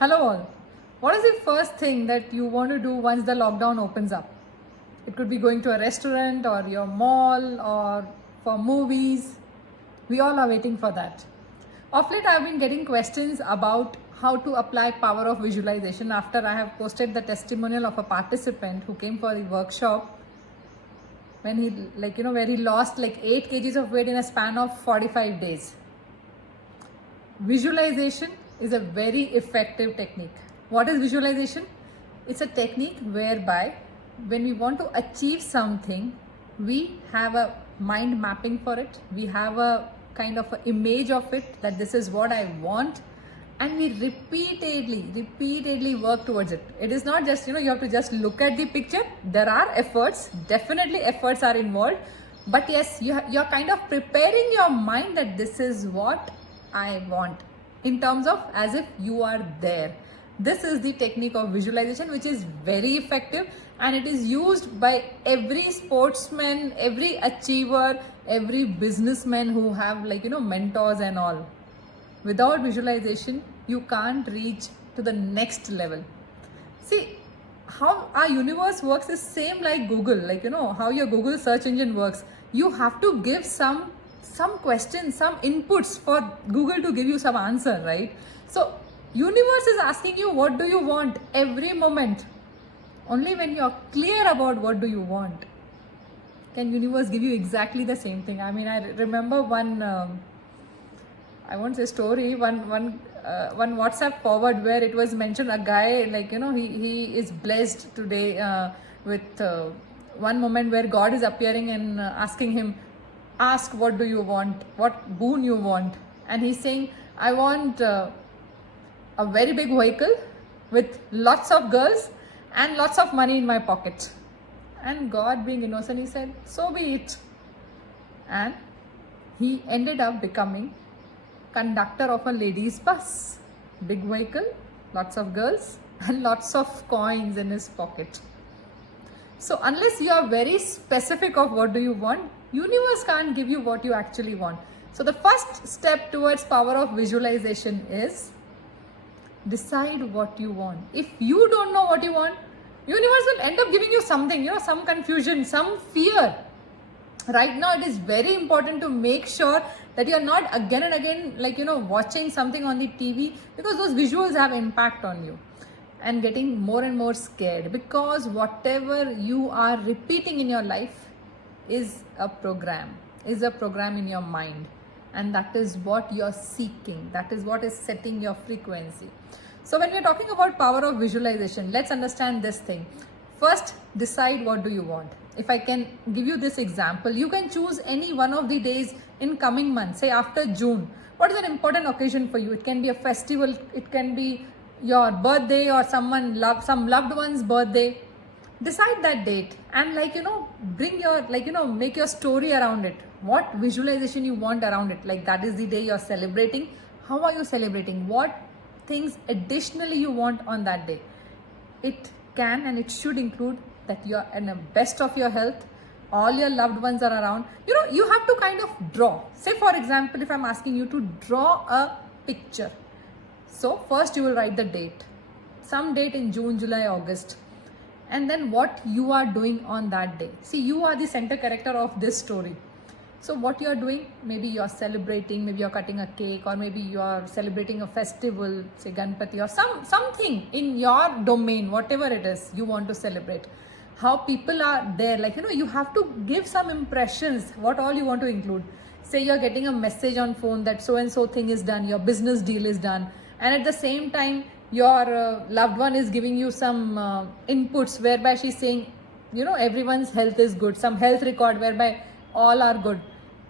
Hello all. What is the first thing that you want to do once the lockdown opens up? It could be going to a restaurant or your mall or for movies. We all are waiting for that. Of late, I have been getting questions about how to apply power of visualization after I have posted the testimonial of a participant who came for the workshop when he where he lost like 8 kgs of weight in a span of 45 days. Visualization is a very effective technique. What is visualization? It's a technique whereby when we want to achieve something, we have a mind mapping for it. We have a kind of an image of it that this is what I want, and we repeatedly work towards it. It is not just, you have to just look at the picture. There are efforts, definitely efforts are involved, but yes, you're kind of preparing your mind that this is what I want, in terms of as if you are there. This is the technique of visualization, which is very effective, and it is used by every sportsman, every achiever, every businessman who have mentors and all. Without visualization, you can't reach to the next level. See, how our universe works is same like Google, how your Google search engine works. You have to give some questions, some inputs for Google to give you some answer, right? So universe is asking you what do you want every moment. Only when you're clear about what do you want can universe give you exactly the same thing. I mean, I remember one I won't say story, one WhatsApp forward where it was mentioned a guy he is blessed today with one moment where God is appearing and asking him, ask what do you want, what boon you want, and he's saying, I want a very big vehicle with lots of girls and lots of money in my pocket. And God, being innocent, he said, so be it. And he ended up becoming conductor of a ladies bus. Big vehicle, lots of girls, and lots of coins in his pocket. So unless you are very specific of what do you want, universe can't give you what you actually want. So the first step towards power of visualization is decide what you want. If you don't know what you want, universe will end up giving you something, some confusion, some fear. Right now, it is very important to make sure that you're not again and again watching something on the TV, because those visuals have impact on you, and getting more and more scared, because whatever you are repeating in your life is a program in your mind, and that is what you're seeking, that is what is setting your frequency. So when we're talking about power of visualization, let's understand this thing. First, decide what do you want. If I can give you this example, you can choose any one of the days in coming months, say after June. What is an important occasion for you? It can be a festival, it can be your birthday or some loved one's birthday. Decide that date and bring your make your story around it. What visualization you want around it, like that is the day you're celebrating. How are you celebrating? What things additionally you want on that day? It can and it should include that you're in the best of your health, all your loved ones are around. You have to kind of draw. Say for example, if I'm asking you to draw a picture, so first you will write the date, some date in June, July, August, and then what you are doing on that day. See, you are the center character of this story. So what you are doing, maybe you are celebrating, maybe you are cutting a cake, or maybe you are celebrating a festival, say Ganpati, or something in your domain, whatever it is you want to celebrate. How people are there, you have to give some impressions, what all you want to include. Say you're getting a message on phone that so and so thing is done, your business deal is done, and at the same time your loved one is giving you some inputs whereby she's saying, everyone's health is good, some health record whereby all are good.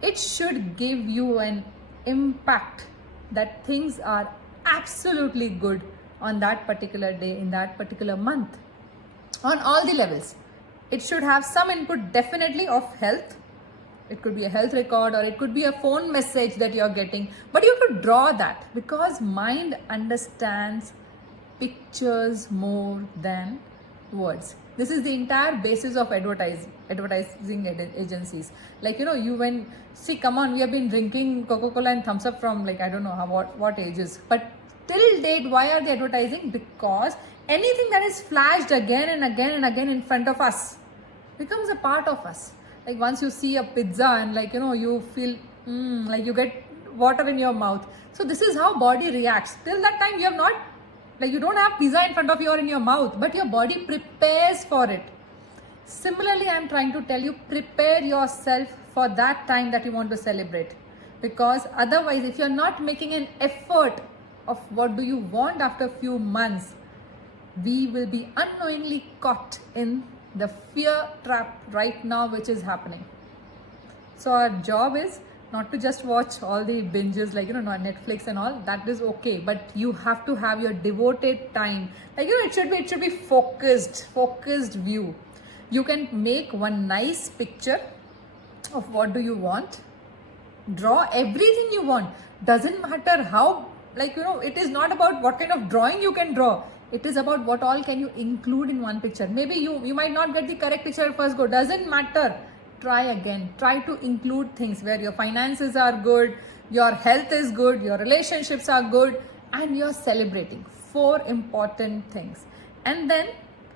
It should give you an impact that things are absolutely good on that particular day, in that particular month, on all the levels. It should have some input definitely of health. It could be a health record, or it could be a phone message that you're getting, but you could draw that, because mind understands pictures more than words. This is the entire basis of advertising agencies. See, come on, we have been drinking Coca-Cola and Thumbs Up from I don't know what ages, but Till date, why are they advertising? Because anything that is flashed again and again and again in front of us becomes a part of us. Like once you see a pizza and you feel like you get water in your mouth. So this is how body reacts. Till that time you have not, you don't have pizza in front of you or in your mouth, but your body prepares for it. Similarly, I am trying to tell you, prepare yourself for that time that you want to celebrate. Because otherwise, if you're not making an effort of what do you want after a few months, we will be unknowingly caught in the fear trap right now, which is happening. So our job is not to just watch all the binges Netflix and all. That is okay, but you have to have your devoted time. It should be focused view. You can make one nice picture of what do you want. Draw everything you want. Doesn't matter how, it is not about what kind of drawing you can draw. It is about what all can you include in one picture. Maybe you might not get the correct picture at first go. Doesn't matter. Try again. Try to include things where your finances are good, your health is good, your relationships are good, and you're celebrating. 4 important things. And then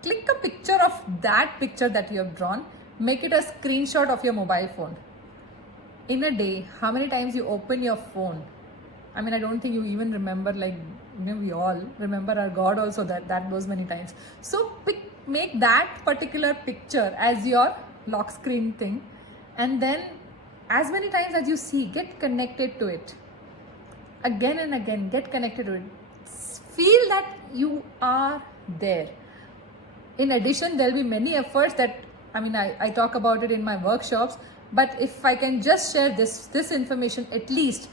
click a picture of that picture that you have drawn. Make it a screenshot of your mobile phone. In a day, how many times you open your phone? I mean, I don't think you even remember, we all remember our God also that goes many times. So make that particular picture as your lock screen thing, and then as many times as you see, get connected to it. Again and again, get connected to it. Feel that you are there. In addition, there'll be many efforts that, I talk about it in my workshops, but if I can just share this information, at least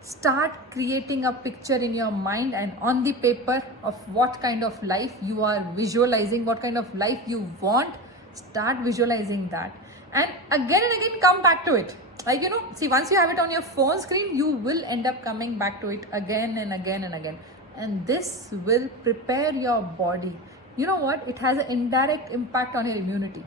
start creating a picture in your mind and on the paper of what kind of life you are visualizing, what kind of life you want. Start visualizing that, and again come back to it. See, once you have it on your phone screen, you will end up coming back to it again and again and again, and this will prepare your body. You know what? It has an indirect impact on your immunity,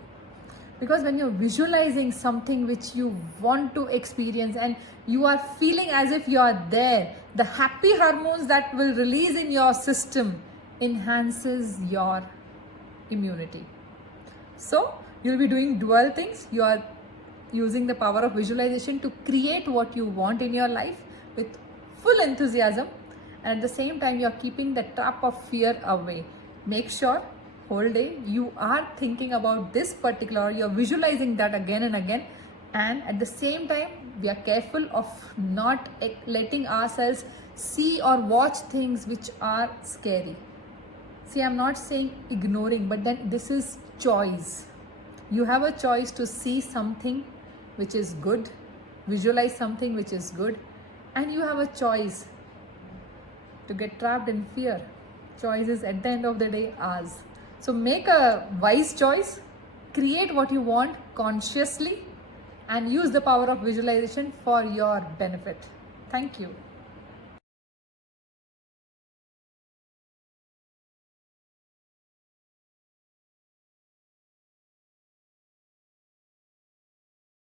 because when you're visualizing something which you want to experience and you are feeling as if you are there, the happy hormones that will release in your system enhances your immunity. So you'll be doing dual things. You are using the power of visualization to create what you want in your life with full enthusiasm, and at the same time you're keeping the trap of fear away. Make sure whole day you are thinking about this particular, you're visualizing that again and again, and at the same time we are careful of not letting ourselves see or watch things which are scary. See, I'm not saying ignoring, but then this is choice. You have a choice to see something which is good, visualize something which is good, and you have a choice to get trapped in fear. Choice is at the end of the day ours. So make a wise choice, create what you want consciously, and use the power of visualization for your benefit. Thank you.